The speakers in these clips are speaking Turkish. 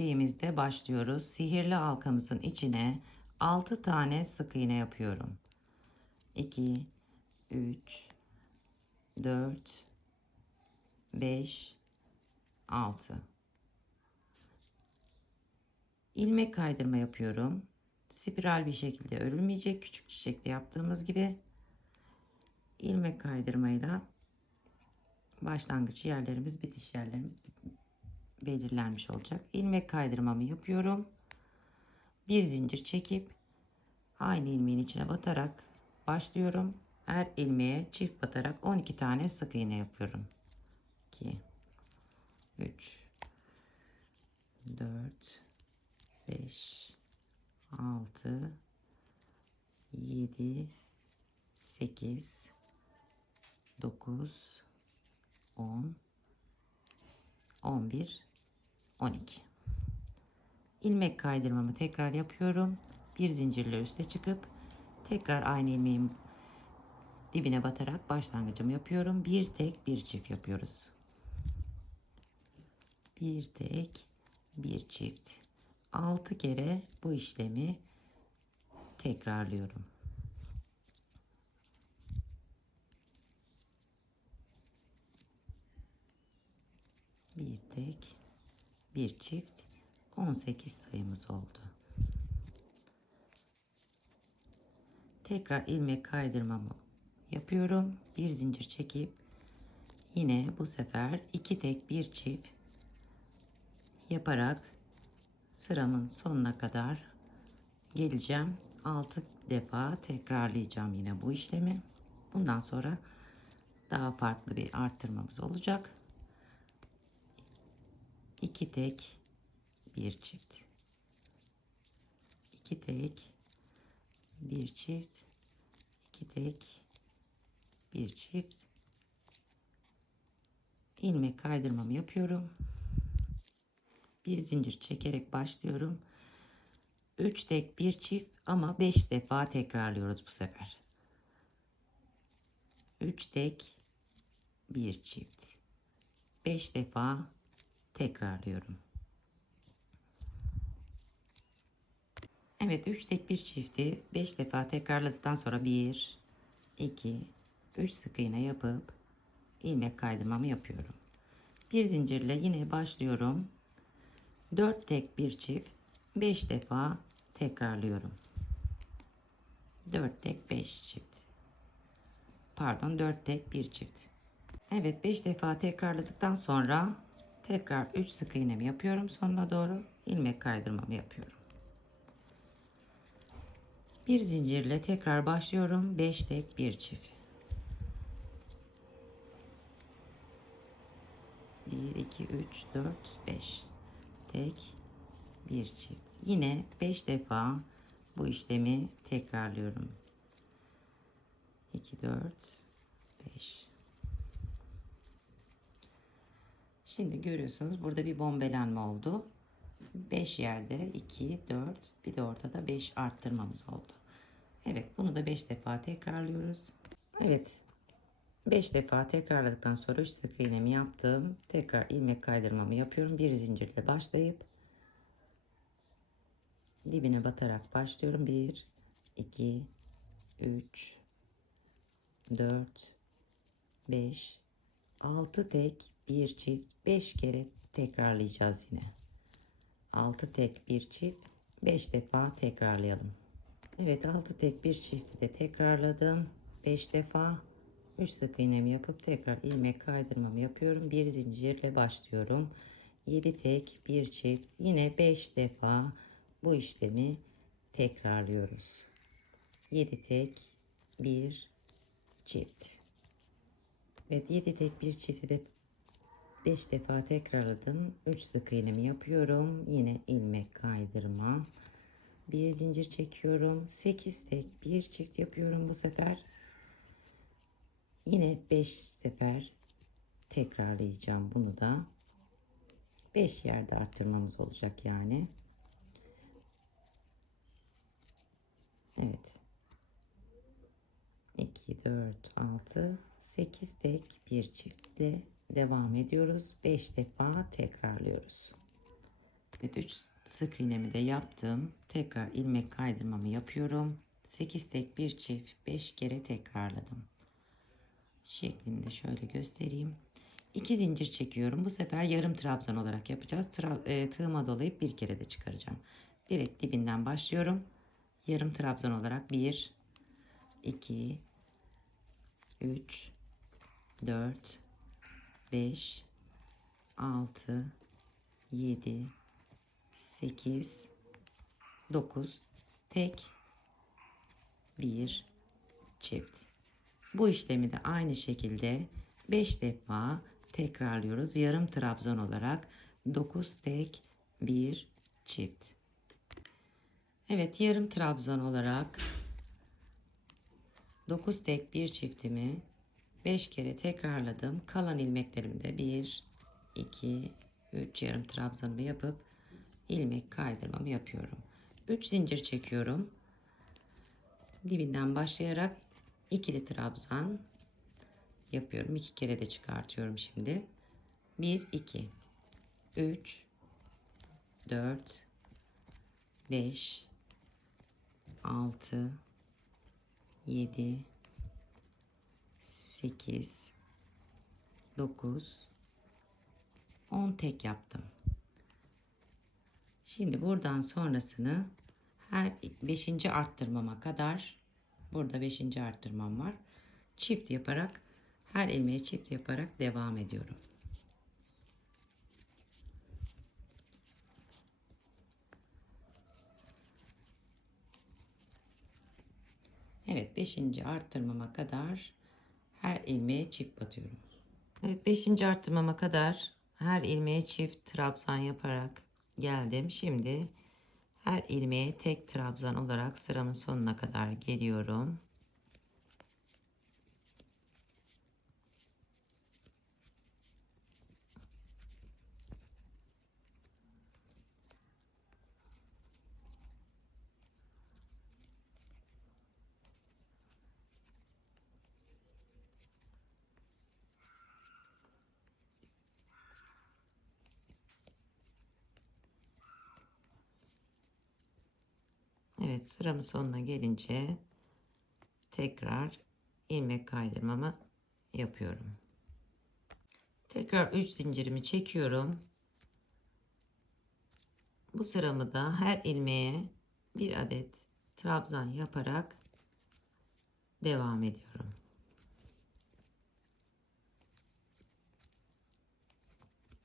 çiçeğimizde başlıyoruz. Sihirli halkamızın içine 6 tane sık iğne yapıyorum. 2 3 4 5 6 ilmek kaydırma yapıyorum. Spiral bir şekilde örülmeyecek. Küçük çiçekte yaptığımız gibi ilmek kaydırmayla başlangıç yerlerimiz, bitiş yerlerimiz belirlenmiş olacak. İlmek kaydırmamı yapıyorum. Bir zincir çekip aynı ilmeğin içine batarak başlıyorum. Her ilmeğe çift batarak 12 tane sık iğne yapıyorum. 2 3 4 5 6 7 8 9 10 11 12 ilmek kaydırmamı tekrar yapıyorum. Bir zincirle üste çıkıp tekrar aynı ilmeğin dibine batarak başlangıcımı yapıyorum. Bir tek bir çift yapıyoruz. Bir tek bir çift. 6 kere bu işlemi tekrarlıyorum. Bir tek bir çift 18 sayımız oldu. Tekrar ilmek kaydırmamı yapıyorum. Bir zincir çekip yine bu sefer iki tek bir çift yaparak sıramın sonuna kadar geleceğim. 6 defa tekrarlayacağım yine bu işlemi. Bundan sonra daha farklı bir arttırmamız olacak. 2 tek bir çift. 2 tek bir çift. 2 tek bir çift. ilmek kaydırmamı yapıyorum. Bir zincir çekerek başlıyorum. 3 tek bir çift ama 5 defa tekrarlıyoruz bu sefer. 3 tek bir çift. 5 defa tekrarlıyorum. Evet 3 tek bir çifti 5 defa tekrarladıktan sonra 1 2 3 sık iğne yapıp ilmek kaydırmamı yapıyorum. Bir zincirle yine başlıyorum. 4 tek bir çift 5 defa tekrarlıyorum. 4 tek 5 çift. Pardon 4 tek bir çift. Evet 5 defa tekrarladıktan sonra tekrar 3 sık iğnemi yapıyorum sonuna doğru ilmek kaydırmamı yapıyorum. Bir zincirle tekrar başlıyorum 5 tek bir çift. 1 2 3 4 5 tek bir çift. Yine 5 defa bu işlemi tekrarlıyorum. 2 4 5 Şimdi görüyorsunuz burada bir bombelenme oldu. 5 yerde 2, 4 bir de ortada 5 arttırmamız oldu. Evet bunu da 5 defa tekrarlıyoruz. Evet 5 defa tekrarladıktan sonra 3 sık iğnemi yaptım. Tekrar ilmek kaydırmamı yapıyorum. Bir zincirle başlayıp dibine batarak başlıyorum. 1 2 3 4 5 6 tek bir çift 5 kere tekrarlayacağız yine. 6 tek bir çift 5 defa tekrarlayalım. Evet 6 tek bir çifti de tekrarladım. 5 defa 3 sık iğnemi yapıp tekrar ilmek kaydırmamı yapıyorum. Bir zincirle başlıyorum. 7 tek bir çift yine 5 defa bu işlemi tekrarlıyoruz. 7 tek bir çift. Evet 7 tek bir çifti de 5 defa tekrarladım. 3 sık iğnemi yapıyorum. Yine ilmek kaydırma. Bir zincir çekiyorum. 8 tek bir çift yapıyorum bu sefer. Yine 5 sefer tekrarlayacağım bunu da. 5 yerde arttırmamız olacak yani. Evet. 2, 4, 6, 8 tek bir çiftle devam ediyoruz. 5 defa tekrarlıyoruz. Evet 3 sık iğnemi de yaptım. Tekrar ilmek kaydırmamı yapıyorum. 8 tek bir çift 5 kere tekrarladım. Şeklinde şöyle göstereyim. 2 zincir çekiyorum. Bu sefer yarım trabzan olarak yapacağız. Tra e, tığıma dolayıp bir kere de çıkaracağım. Direkt dibinden başlıyorum. Yarım trabzan olarak 1 2 3 4 5 6 7 8 9 tek bir çift. Bu işlemi de aynı şekilde 5 defa tekrarlıyoruz. Yarım trabzan olarak 9 tek bir çift. Evet yarım trabzan olarak 9 tek bir çiftimi 5 kere tekrarladım. Kalan ilmeklerimi de 1 2 3 yarım trabzanımı yapıp ilmek kaydırmamı yapıyorum. 3 zincir çekiyorum. Dibinden başlayarak ikili trabzan yapıyorum. 2 kere de çıkartıyorum şimdi. 1 2 3 4 5 6 7 8 9 10 tek yaptım. Şimdi buradan sonrasını her 5. arttırmama kadar burada 5. arttırmam var. Çift yaparak her ilmeğe çift yaparak devam ediyorum. Evet 5. arttırmama kadar her ilmeğe çift batıyorum. Evet 5. arttırmama kadar her ilmeğe çift trabzan yaparak geldim. Şimdi her ilmeğe tek trabzan olarak sıramın sonuna kadar geliyorum. Evet sıramın sonuna gelince tekrar ilmek kaydırmamı yapıyorum. Tekrar 3 zincirimi çekiyorum. Bu sıramı da her ilmeğe bir adet trabzan yaparak devam ediyorum.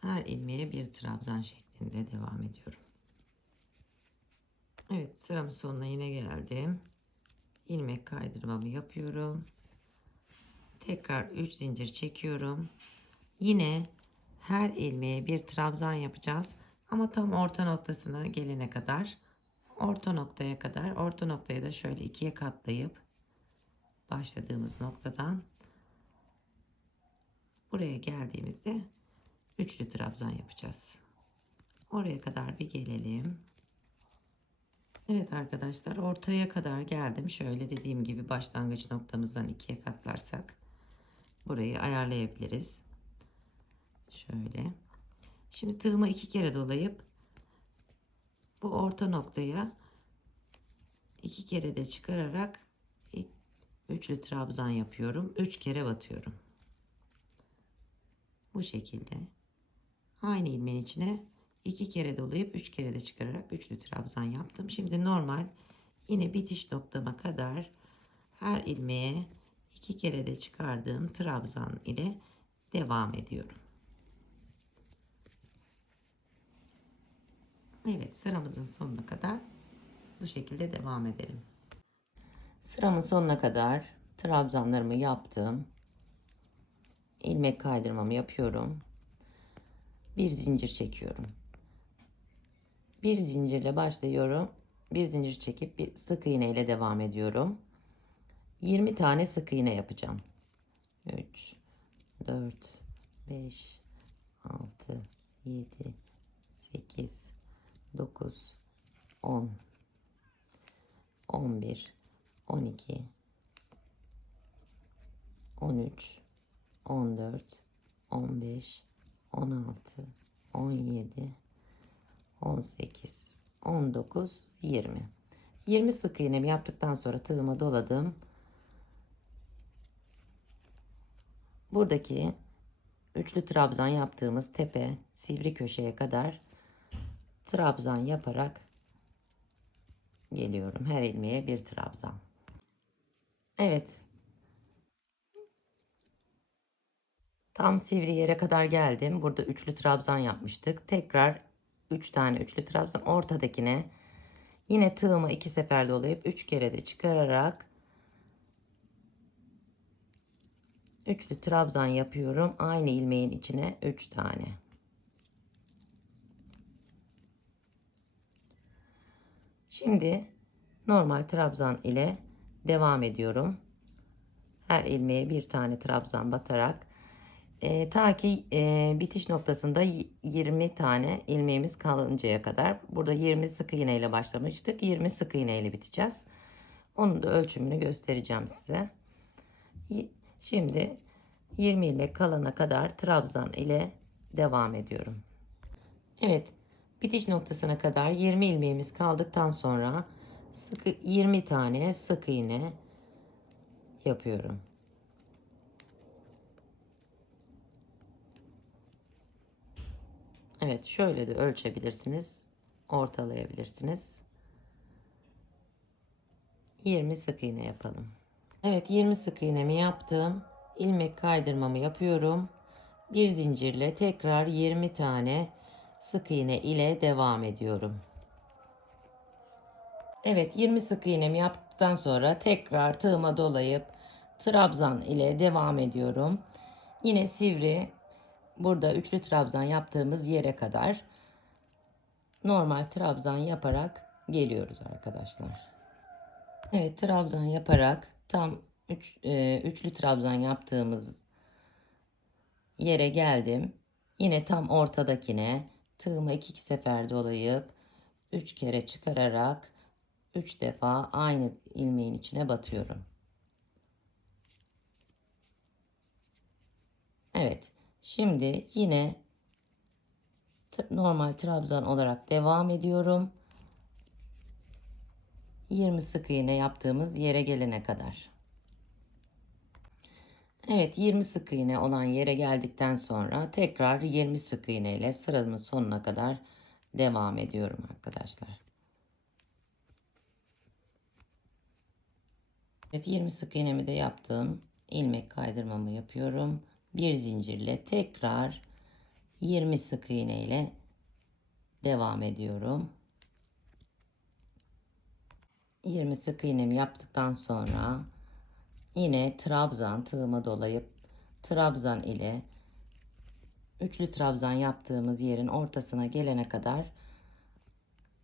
Her ilmeğe bir trabzan şeklinde devam ediyorum. Evet sıramın sonuna yine geldim. ilmek kaydırmamı yapıyorum. Tekrar 3 zincir çekiyorum. Yine her ilmeğe bir trabzan yapacağız. Ama tam orta noktasına gelene kadar orta noktaya kadar orta noktayı da şöyle ikiye katlayıp başladığımız noktadan buraya geldiğimizde üçlü trabzan yapacağız. Oraya kadar bir gelelim. Evet arkadaşlar ortaya kadar geldim. Şöyle dediğim gibi başlangıç noktamızdan ikiye katlarsak burayı ayarlayabiliriz. Şöyle. Şimdi tığımı iki kere dolayıp bu orta noktaya iki kere de çıkararak üçlü trabzan yapıyorum. Üç kere batıyorum. Bu şekilde aynı ilmeğin içine iki kere dolayıp üç kere de çıkararak üçlü trabzan yaptım. Şimdi normal yine bitiş noktama kadar her ilmeğe iki kere de çıkardığım trabzan ile devam ediyorum. Evet sıramızın sonuna kadar bu şekilde devam edelim. Sıramın sonuna kadar trabzanlarımı yaptım. ilmek kaydırmamı yapıyorum. Bir zincir çekiyorum bir zincirle başlıyorum. Bir zincir çekip bir sık iğne ile devam ediyorum. 20 tane sık iğne yapacağım. 3 4 5 6 7 8 9 10 11 12 13 14 15 16 17 18, 19, 20. 20 sık iğnemi yaptıktan sonra tığıma doladım. Buradaki üçlü trabzan yaptığımız tepe sivri köşeye kadar trabzan yaparak geliyorum. Her ilmeğe bir trabzan. Evet. Tam sivri yere kadar geldim. Burada üçlü trabzan yapmıştık. Tekrar 3 tane üçlü trabzan ortadakine yine tığımı iki sefer dolayıp 3 kere de çıkararak üçlü trabzan yapıyorum. Aynı ilmeğin içine 3 tane. Şimdi normal trabzan ile devam ediyorum. Her ilmeğe bir tane trabzan batarak e, ta ki e, bitiş noktasında y- 20 tane ilmeğimiz kalıncaya kadar. Burada 20 sık iğne ile başlamıştık. 20 sık iğne ile biteceğiz. Onun da ölçümünü göstereceğim size. Şimdi 20 ilmek kalana kadar trabzan ile devam ediyorum. Evet, bitiş noktasına kadar 20 ilmeğimiz kaldıktan sonra sıkı 20 tane sık iğne yapıyorum. Evet, şöyle de ölçebilirsiniz, ortalayabilirsiniz. 20 sık iğne yapalım. Evet, 20 sık iğnemi yaptım. İlmek kaydırmamı yapıyorum. Bir zincirle tekrar 20 tane sık iğne ile devam ediyorum. Evet 20 sık iğnemi yaptıktan sonra tekrar tığıma dolayıp trabzan ile devam ediyorum. Yine sivri burada üçlü trabzan yaptığımız yere kadar normal trabzan yaparak geliyoruz arkadaşlar. Evet trabzan yaparak tam üç, e, üçlü trabzan yaptığımız yere geldim. Yine tam ortadakine tığımı iki, iki sefer dolayıp üç kere çıkararak üç defa aynı ilmeğin içine batıyorum. Evet. Şimdi yine normal trabzan olarak devam ediyorum. 20 sık iğne yaptığımız yere gelene kadar. Evet 20 sık iğne olan yere geldikten sonra tekrar 20 sık iğne ile sıramın sonuna kadar devam ediyorum arkadaşlar. Evet 20 sık iğnemi de yaptım. ilmek kaydırmamı yapıyorum. Bir zincirle tekrar 20 sık iğne ile devam ediyorum. 20 sık iğnemi yaptıktan sonra yine trabzan tığıma dolayıp trabzan ile üçlü trabzan yaptığımız yerin ortasına gelene kadar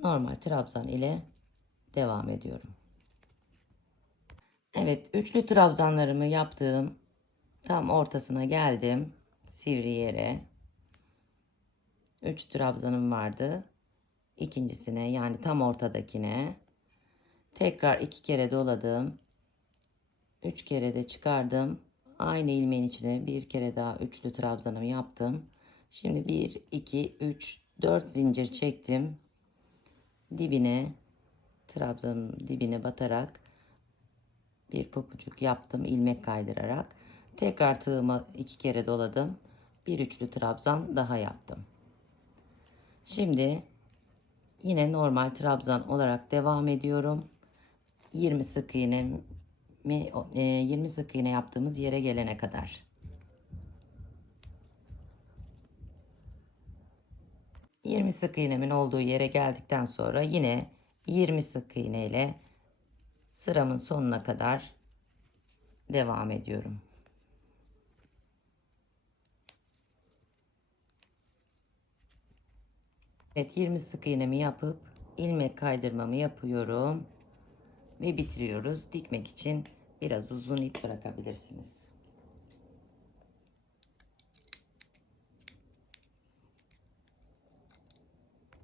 normal trabzan ile devam ediyorum. Evet, üçlü trabzanlarımı yaptığım tam ortasına geldim. Sivri yere. Üç trabzanım vardı. İkincisine yani tam ortadakine tekrar iki kere doladım. Üç kere de çıkardım. Aynı ilmeğin içine bir kere daha üçlü trabzanımı yaptım. Şimdi bir, iki, üç, dört zincir çektim. Dibine trabzanın dibine batarak bir papucuk yaptım ilmek kaydırarak. Tekrar tığıma iki kere doladım. Bir üçlü trabzan daha yaptım. Şimdi yine normal trabzan olarak devam ediyorum. 20 sık iğne mi 20 sık iğne yaptığımız yere gelene kadar. Yirmi sık iğnemin olduğu yere geldikten sonra yine 20 sık iğne ile sıramın sonuna kadar devam ediyorum. Evet 20 sık iğnemi yapıp ilmek kaydırmamı yapıyorum ve bitiriyoruz. Dikmek için biraz uzun ip bırakabilirsiniz.